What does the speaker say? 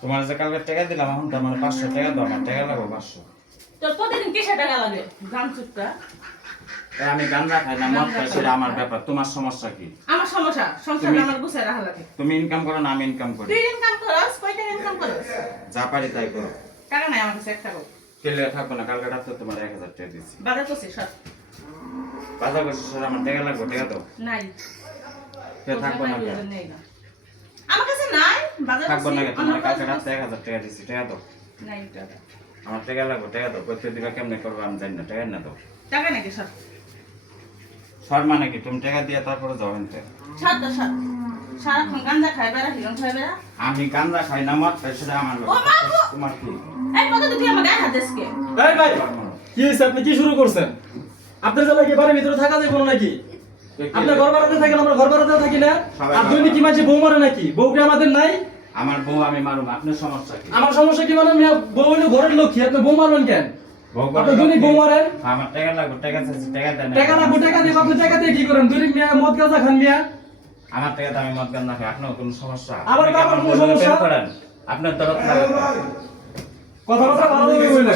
তোমার যে কালকে টাকা দিলাম এখন তার মানে 500 টাকা দাও, আমার টাকা লাগবে 500। তোর প্রতিদিন কিসে টাকা লাগে গান চুপটা? তাই আমি গাঁজা খাই না, মদ খাই, সেটা আমার ব্যাপার। তোমার সমস্যা কি? আমার সমস্যা সংসার আমার গুছায় রাখা লাগে। তুমি ইনকাম করো না আমি ইনকাম করি? তুই ইনকাম করস, কয় টাকা ইনকাম করস? যা পারি তাই করো। টাকা নাই আমার কাছে, একটা টাকাও। কেলে থাকবো না, কালকে রাতে তোমার 1000 টাকা দিয়েছি। বাজার করছিস সব? বাজার করছি স্যার, আমার টাকা লাগবে, টাকা দাও। নাই। কে থাকবো না কেন? নেই না। আমার কাছে নাই, বাজার থাকবো না কেন? করছি, তোমার অন্য কালকে বাজার রাতে 1000 টাকা দিয়েছি, টাকা দাও। নাই টাকা। আমার টাকা লাগবে, টাকা দাও। প্রত্যেক দিন কেমনে করবো আমি জানি না, টাকা না দাও। টাকা নাকি সব? স্যার মানে কি তুমি টাকা দিয়ে তারপরে যাবেন তো? সাত দশ সাত। সারাক্ষণ গাঞ্জা খাই বেড়া, হিরণ খাই বেড়া। আমি গাঁজা খাই না, মদ খাই, সেটা আমার ব্যাপার। মা গো! তোমার কি? এই কত তুই আমার গায়ে হাত দিসকে? এই ভাই কি হইছে, আপনি কি শুরু করছেন? আপনার জেলা কি বাড়ির ভিতরে থাকা যায় কোনো নাকি? আপনি ঘর ভাড়াতে থাকেন, আমরা ঘর ভাড়াতে থাকি না। আর দুই কি মাঝে বউ মারে নাকি? বউ কি আমাদের নাই? আমার বউ আমি মারুম, আপনার সমস্যা কি? আমার সমস্যা কি মানে? বউ হইলো ঘরের লক্ষ্মী, আপনি বউ মারবেন কেন? আপনি দুই বউ মারেন? আমার টাকা লাগবে, টাকা চাইছি, টাকা দেন। টাকা লাগবে, টাকা দিয়ে আপনি টাকা দিয়ে কি করেন? দুই মিয়া মদ গাঁজা খান মিয়া। আমার টাকা দামে মদ গান না খাই, আপনার কোনো সমস্যা? আবার আপনি কি আমার আমার কোনো বউকে সমস্যা? প্রেম করেন? আপনার দরদ লাগে। কথাবার্তা ভালো লাগে বলে